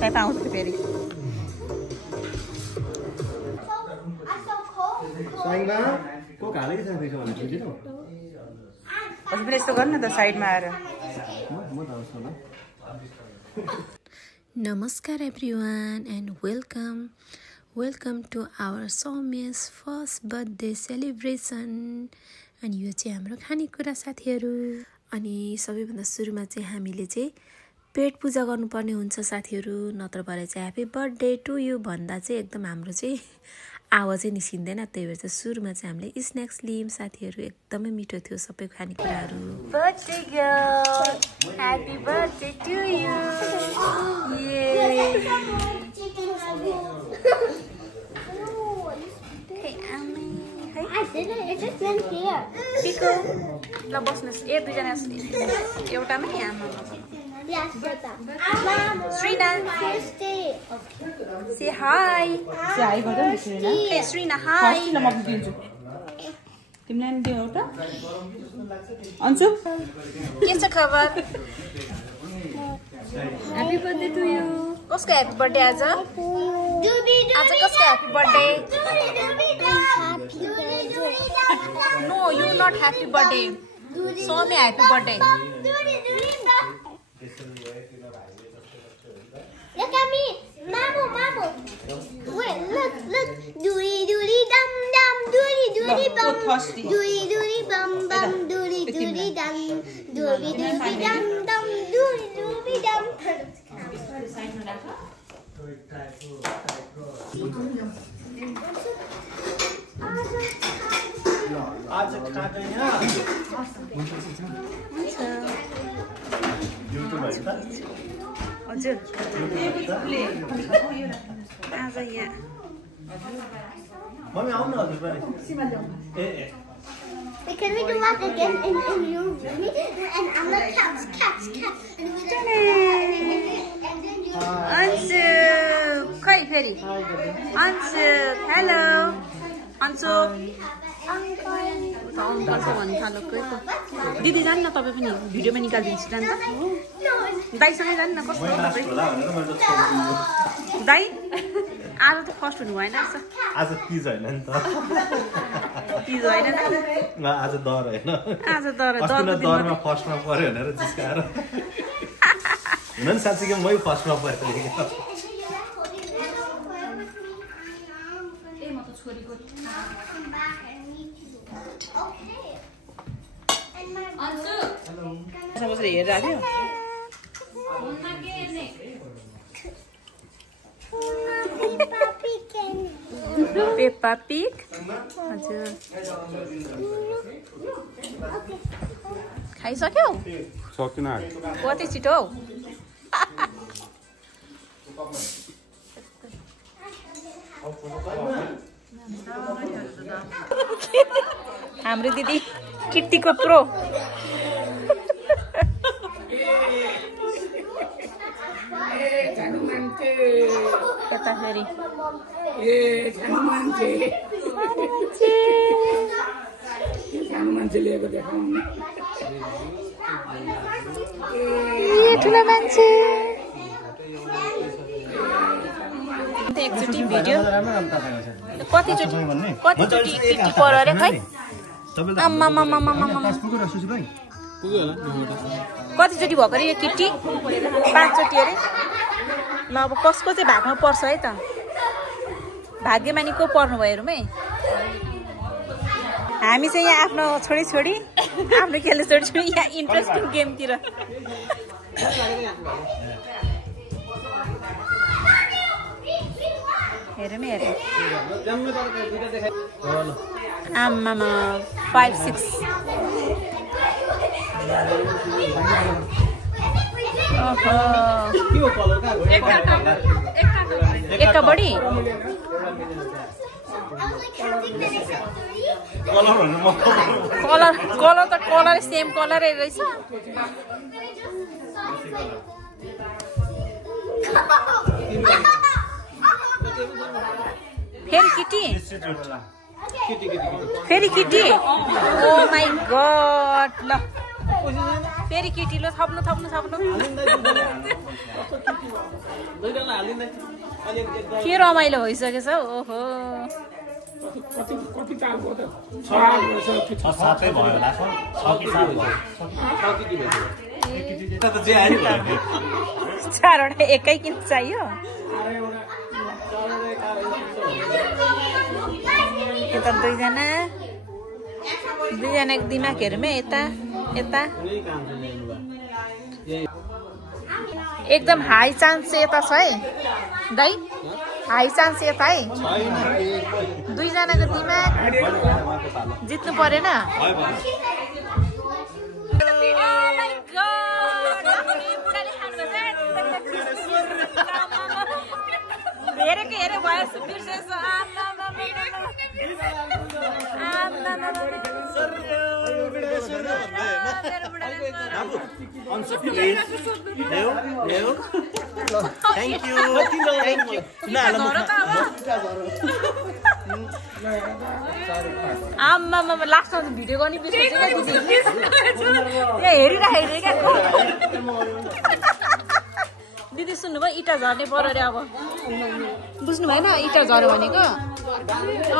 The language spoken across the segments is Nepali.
चाहिँ पाउँछ फेरि पनि यस्तो गर्नु न त साइडमा आएर Namaskar everyone and welcome to our Soumya's first birthday celebration. अनि यो चाहिँ हाम्रो खानेकुरा साथीहरु अनि सबैभन्दा सुरुमा चाहिँ हामीले चाहिँ पेट पूजा गर्नुपर्ने हुन्छ साथीहरु नत्र भए चाहिँ ह्यापी बर्थडे टु यु भन्दा चाहिँ एकदम हाम्रो चाहिँ आवाजै निस्किँदैन त्यही भएर चाहिँ सुरुमा चाहिँ हामीले स्न्याक्स लियौं साथीहरु एकदमै मिठो थियो सबै खानेकुराहरु birthday girl happy birthday to you ल बस्नुस् एक दुईजना एउटामै आमा Srina say hi गर्दा नि Srina ए Srina hi ल म दिन्छु तिमीलाई नि दिऊ एउटा अन्सु के छ खबर ह्यापी बर्थडे टु यु कसको ह्यापी बर्थडे आज कसको happy birthday no you not happy birthday Soumya happy birthday Look at me, Mamu. Wait, look. Doody dum dum, doody bum, doody bum bum, doody dum, doody dum dum, doody dum. आज खाँदैन हजुर आज यहाँ मम्मी आउनु हजुर पनि ए Can we do that again in you and I'm like cats and we do Ansu खै फेरि Ansu hello Ansu अंकल को भन्न थालो के त दिदी जान्न तपाई पनि भिडियोमा निकाल्दिन्छु जान्न दाइसँग जान्न कस्तो तपाई दाइ आज त फर्स्ट हुनु भएन आज पिज हैन नि त पिज हैन न आज डर हैन आज दरमा फर्स्टमा पर्यो भनेर जिस्काएर हुन नि साच्चै मै फर्स्टमा परेको ए म त छोरीको बसेर हेरिरहेको थियो पेप्पा पिग हजुर खाइसक्यौ सकिन कति छिटो हौ हाम्रो दिदी किट्टीको प्रो कता फेरि सानो मान्छे लिएको देखाउनु ठुलो मान्छे एकचोटि भिडियो कतिचोटि किट्टी पर अरे खै कतिचोटि भएको अरे यो किट्टी 5 चोटि अरे ल अब कसको चाहिँ भागमा पर्छ है त भाग्यमानी को पर्नु भयो हेरौँ है हामी चाहिँ यहाँ आफ्नो छोडी आफ्नो खेल्ने छोडी यहाँ इन्ट्रेस्टिङ गेमतिर हेरौँ हेरौँ आमामा 5-6 एकका बढी कलर त कलर सेम कलरै रहेछ फेरि किटी फेरि किटी ओ माई गॉड ल फेरि केटीलो थप्नु के रमाइलो भइसकेछ ओहो कति तालको त 6-7 भयो लास्ट 6 कि 7 भयो 6 कि भयो त जे आयो चारवटा एकै किन चाहियो यता दुईजनाको दिमाग हेरौँ यता एकदम हाई चान्स चाहिँ यता छ है दाइ हाई चान्स यता है दुईजनाको दिमाग जित्नु परेन हेरे भयो बिर्सेछ Thank you. आम्मा लास्टमा भिडियो गर्ने बिर्सेछ क्या दिदी यहाँ हेरिराखेको क्या दिदी सुन्नुभयो इँटा झर्ने पऱ्यो अरे अब बुझ्नु भएन इँटा झऱ्यो भनेको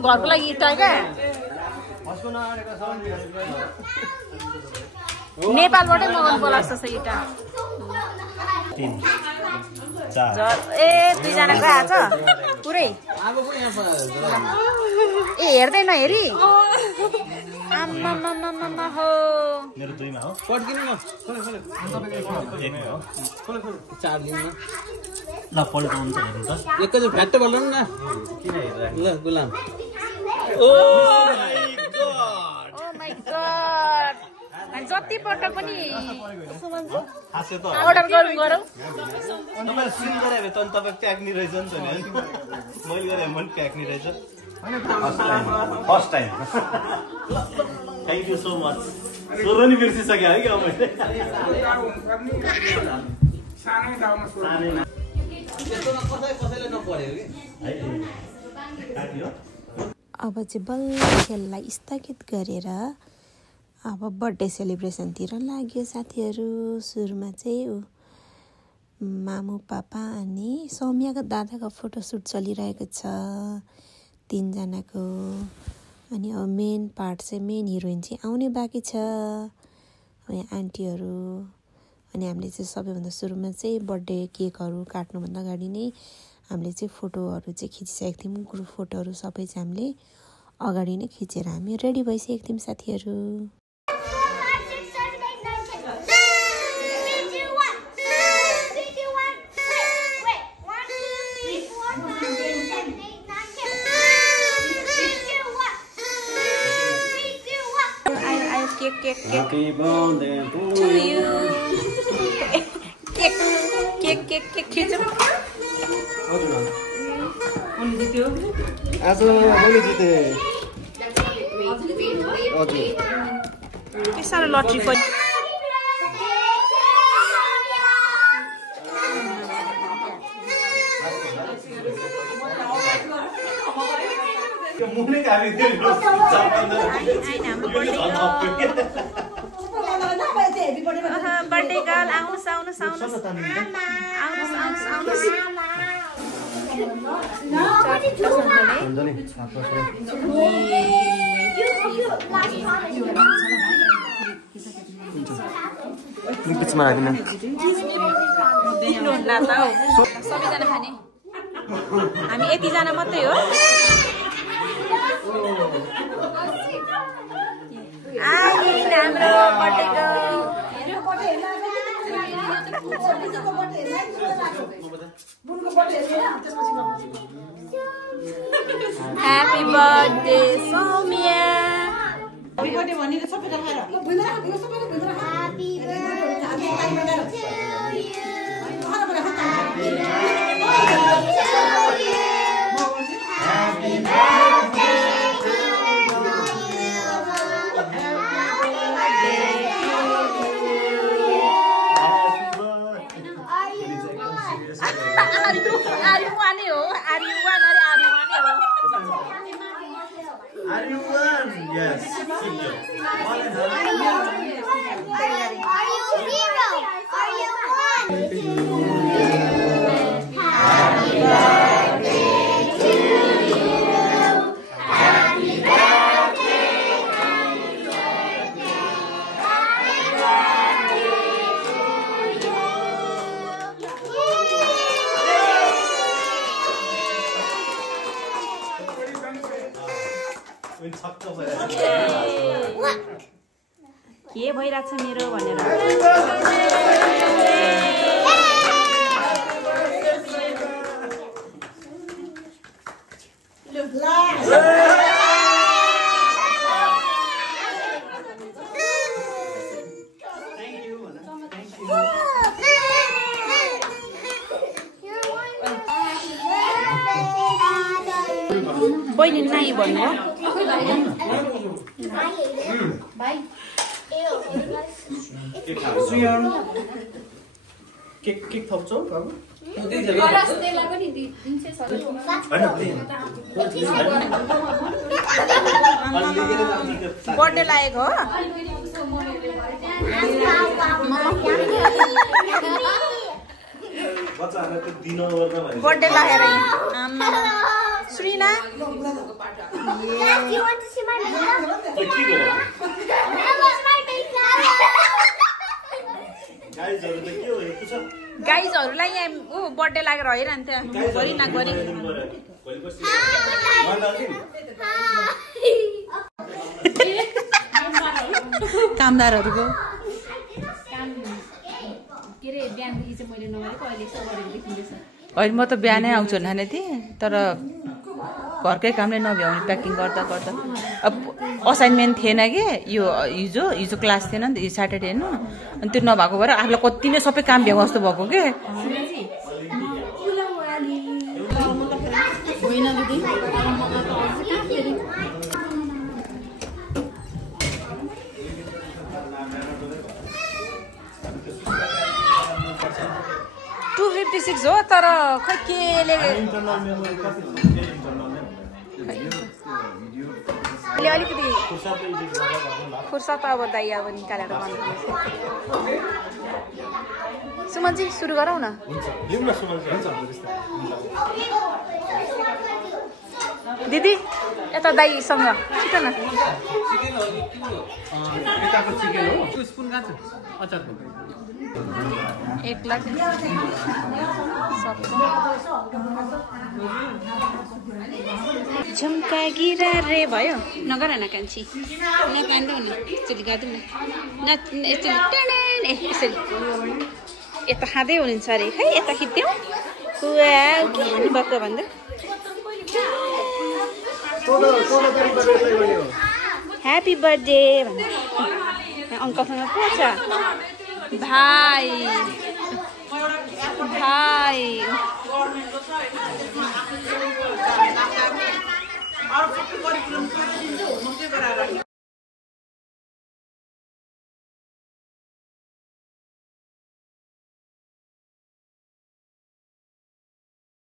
घरको लागि इँटा क्या नेपालबाटै मगाउनु पर्ला जस्तो इँटा ए दुईजनाको आएछ पुरै ए हेर्दैन हेरी आम्मा हो मेरो दुईमा हो पड्किनु न ल पल्टाउनु त हेर्नु त एकैचोटि फ्याट्ट पल्टाउनु न किन हेरेर ल गुलाम ओ माइ गॉड अनि जति पल्ट पनि अर्डर गरौँ तपाईँ सिन गरे त तपाईँ प्याक्नी रहेछ नि त नि मैले गरे मन प्याक्नी रहेछ first time thank you so much सोध्नु नि बिर्सिसक्यो है क्या मैले सानै दाउमा कसैले नपढ्यो कि अब चाहिँ बल्ल खेललाई स्थगित गरेर अब बर्थडे सेलिब्रेसनतिर लाग्यो साथीहरू सुरुमा चाहिँ मामु पापा अनि सौम्याको दादाको फोटोसुट चलिरहेको छ तीनजनाको अनि अब मेन पार्ट चाहिँ मेन हिरोइन चाहिँ आउने बाँकी छ आन्टीहरू अनि हामीले चाहिँ सबैभन्दा सुरुमा चाहिँ बर्थडे केकहरू काट्नुभन्दा अगाडि नै हामीले चाहिँ फोटोहरू चाहिँ खिचिसकेको थियौँ ग्रुप फोटोहरू सबै चाहिँ हामीले अगाडि नै खिचेर हामी रेडी भइसकेको थियौँ साथीहरू Happy birthday to you cake खिचौँ कुन जित्यो आज मैले जिते के साह्रो लट्री पनि मुखले काबी दियो बर्थडे गर्ल आउनुहोस् सबैजना खाने हामी यतिजना मात्रै हो हाम्रो birthday Happy birthday, Soumya. Happy birthday, Happy Yes. पनि छक्क भइरहेको के भइरहेछ मेरो भनेर बहिनी नाइ भन्नु केक थप्छौ बाबु बर्थडे लागेको हो बर्थडे लागेर श्रीना गाइजहरूलाई यहाँ बर्थडे लागेर हैरान्थ्यो गरी नगरी कामदारहरूको होइन म त बिहानै आउँछु नानी तर घरकै कामले नभ्याउने प्याकिङ गर्दा गर्दा अब असाइनमेन्ट थिएन कि यो हिजो क्लास थिएन नि त यो स्याटरडे होइन अनि त्यो नभएको भएर आफूलाई कति नै सबै काम भ्याउ जस्तो भएको के $256 हो तर खै केले अलिकति फुर्सद अब दाइ अब निकालेर गर्नु सुमनजी सुरु गरौँ न दिदी यता दाइसँग छिटो न एक लाख झुम्का गिरा रे भयो नगर न कान्छी नकान्दौ न यसरी गादौँ न यसरी यसरी यता खाँदै हुनुहुन्छ अरे खै यता खिच्थ्यौँ के भन्नुभएको भन्दा ह्याप्पी बर्थडे भन्नु अङ्कलसँग को छ भाइ भाइ